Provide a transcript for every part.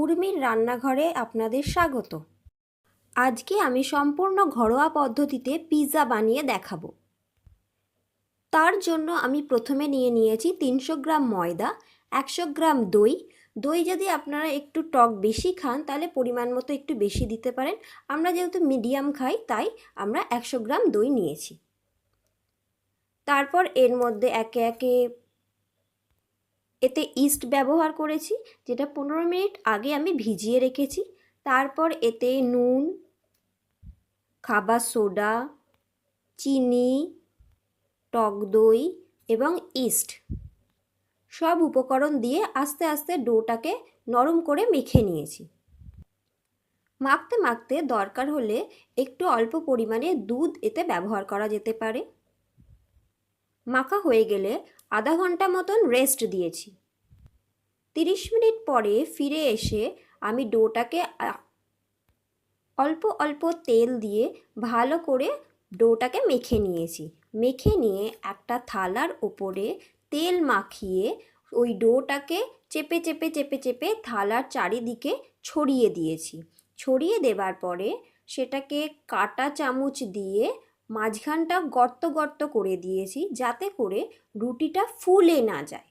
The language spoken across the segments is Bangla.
উর্মির রান্নাঘরে আপনাদের স্বাগত। আজকে আমি সম্পূর্ণ ঘরোয়া পদ্ধতিতে পিৎজা বানিয়ে দেখাবো। তার জন্য আমি প্রথমে নিয়ে নিয়েছি 300 গ্রাম ময়দা, 100 গ্রাম দই। দই যদি আপনারা একটু টক বেশি খান তাহলে পরিমাণ মতো একটু বেশি দিতে পারেন। আমরা যেহেতু মিডিয়াম খাই তাই আমরা 100 গ্রাম দই নিয়েছি। তারপর এর মধ্যে একে একে এতে ইস্ট ব্যবহার করেছি, যেটা 15 মিনিট আগে আমি ভিজিয়ে রেখেছি। তারপর এতে নুন, খাবার সোডা, চিনি, টক দই এবং ইস্ট সব উপকরণ দিয়ে আস্তে আস্তে ডোটাকে নরম করে মেখে নিয়েছি। মাখতে মাখতে দরকার হলে একটু অল্প পরিমাণে দুধ এতে ব্যবহার করা যেতে পারে। মাখা হয়ে গেলে আধা ঘন্টা মতন রেস্ট দিয়েছি। 30 মিনিট পরে ফিরে এসে আমি ডোটাকে অল্প অল্প তেল দিয়ে ভালো করে ডোটাকে মেখে নিয়েছি। মেখে নিয়ে একটা থালার ওপরে তেল মাখিয়ে ওই ডোটাকে চেপে চেপে চেপে চেপে থালার চারিদিকে ছড়িয়ে দিয়েছি। ছড়িয়ে দেবার পরে সেটাকে কাঁটা চামচ দিয়ে মাঝখানটা গর্ত গর্ত করে দিয়েছি, যাতে করে রুটিটা ফুলে না যায়।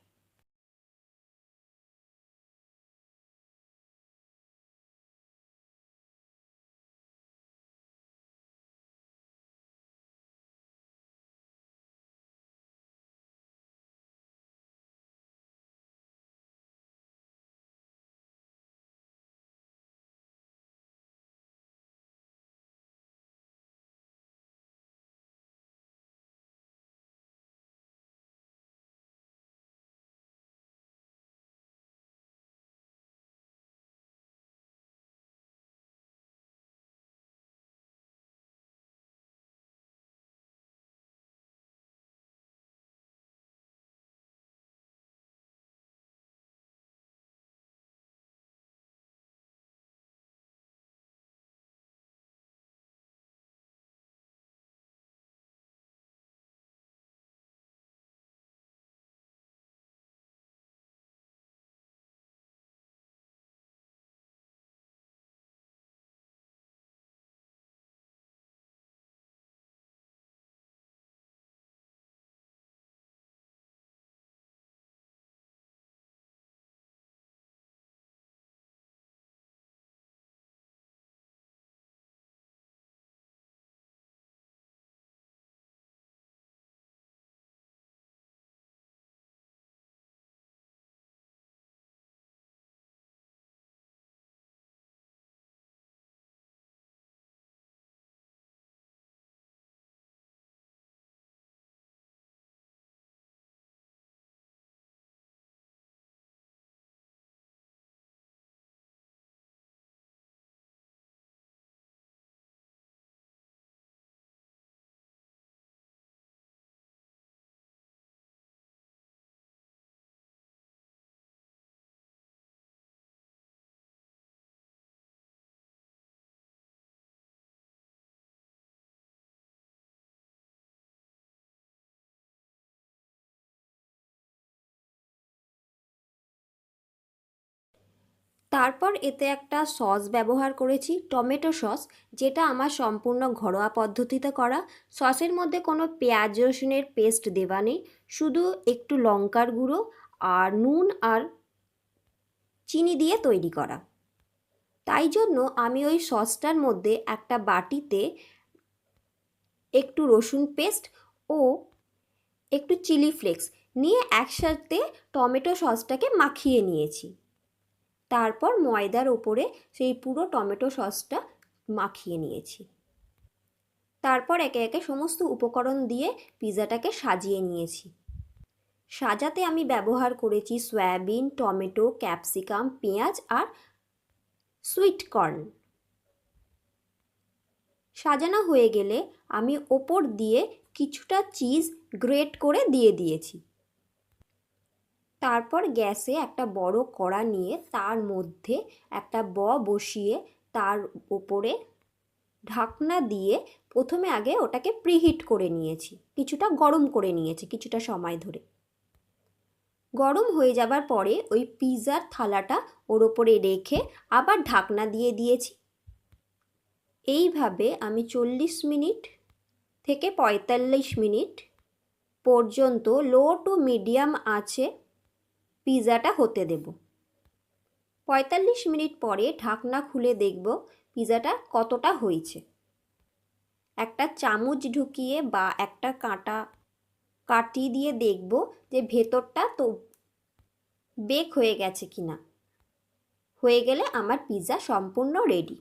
তারপর এতে একটা সস ব্যবহার করেছি, টমেটো সস, যেটা আমার সম্পূর্ণ ঘরোয়া পদ্ধতিতে করা। সসের মধ্যে কোনো পেঁয়াজ রসুনের পেস্ট দেওয়া নেই, শুধু একটু লঙ্কার গুঁড়ো আর নুন আর চিনি দিয়ে তৈরি করা। তাই জন্য আমি ওই সসটার মধ্যে একটা বাটিতে একটু রসুন পেস্ট ও একটু চিলি ফ্লেক্স নিয়ে একসাথে টমেটো সসটাকে মাখিয়ে নিয়েছি। তারপর ময়দার ওপরে সেই পুরো টমেটো সসটা মাখিয়ে নিয়েছি। তারপর একে একে সমস্ত উপকরণ দিয়ে পিৎজাটাকে সাজিয়ে নিয়েছি। সাজাতে আমি ব্যবহার করেছি সয়াবিন, টমেটো, ক্যাপসিকাম, পেঁয়াজ আর সুইট কর্ন। সাজানো হয়ে গেলে আমি ওপর দিয়ে কিছুটা চিজ গ্রেট করে দিয়ে দিয়েছি। তারপর গ্যাসে একটা বড় কড়া নিয়ে তার মধ্যে একটা বসিয়ে তার ওপরে ঢাকনা দিয়ে প্রথমে আগে ওটাকে প্রিহিট করে নিয়েছি, কিছুটা গরম করে নিয়েছি কিছুটা সময় ধরে। গরম হয়ে যাবার পরে ওই পিৎজার থালাটা ওর ওপরে রেখে আবার ঢাকনা দিয়ে দিয়েছি। এইভাবে আমি 40 মিনিট থেকে 45 মিনিট পর্যন্ত লো টু মিডিয়াম আঁচে পিৎজাটা হতে দেব। 45 মিনিট পরে ঢাকনা খুলে দেখব পিৎজাটা কতটা হয়েছে। একটা চামচ ঢুকিয়ে বা একটা কাঠি দিয়ে দেখব যে ভেতরটা তো বেক হয়ে গেছে কিনা। হয়ে গেলে আমার পিৎজা সম্পূর্ণ রেডি।